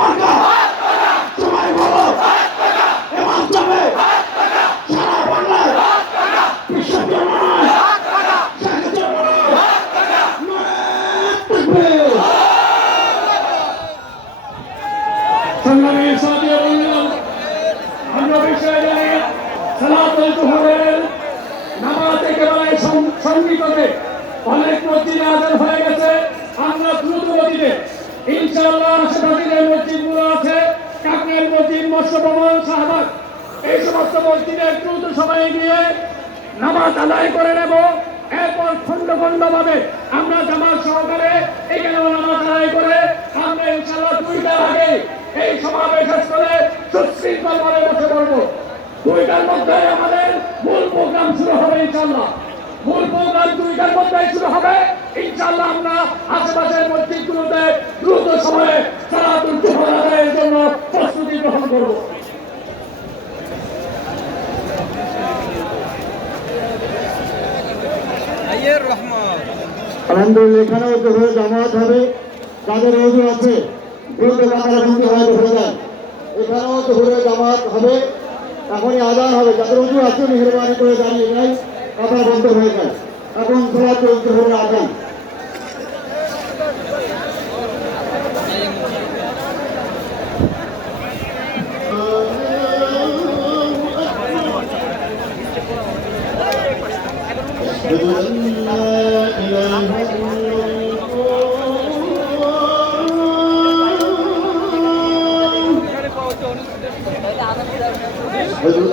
মার্কা সবাই বলো এমন যাবে সারা বাংলায় বিশ্ব জমানায় শেখ জমানায় সংগ্রামী সাথীয় বন্ধুগণ আমরা বিষয়ে জানি সালাতুল জোহরের নামাজ একেবারে সং- সঙ্গীততে অনেক মসজিদে আজান হয়ে গেছে আমরা দ্রুত গতিতে ইনশাআল্লাহ আশেপাশে সমস্ত মসজিদে দ্রুত সময় গিয়ে নামাজ আদায় করে নেব। এরপর খন্ড খন্ড ভাবে আমরা জামাত সহকারে এখানে নামাজ আদায় করে আমরা ইনশাল্লাহ দুইটার আগে এই সমাবেশ করে সুশৃঙ্খল ভাবে বসে পড়ব। দুইটার মধ্যে আমাদের মূল প্রোগ্রাম শুরু হবে ইনশাল্লাহ মূল প্রোগ্রাম দুইটার মধ্যে শুরু হবে। ইনশাল্লাহ আমরা আশেপাশের মসজিদগুলোতে দ্রুত সময়ে জোহর আদায়ের জন্য প্রস্তুতি গ্রহণ করব। আলহামদুলিল্লাহ, এখানেও জোহরের জামাত হবে। তাদের অজু আছে এখানেও জোহরের জামাত হবে, এখনই আদান হবে। যাদের অজু আছে, মেহরবানি করে দাঁড়িয়ে নেয় কথা বন্ধ হয়ে যায়। এখন খোলা চলতে হবে আদান হজরত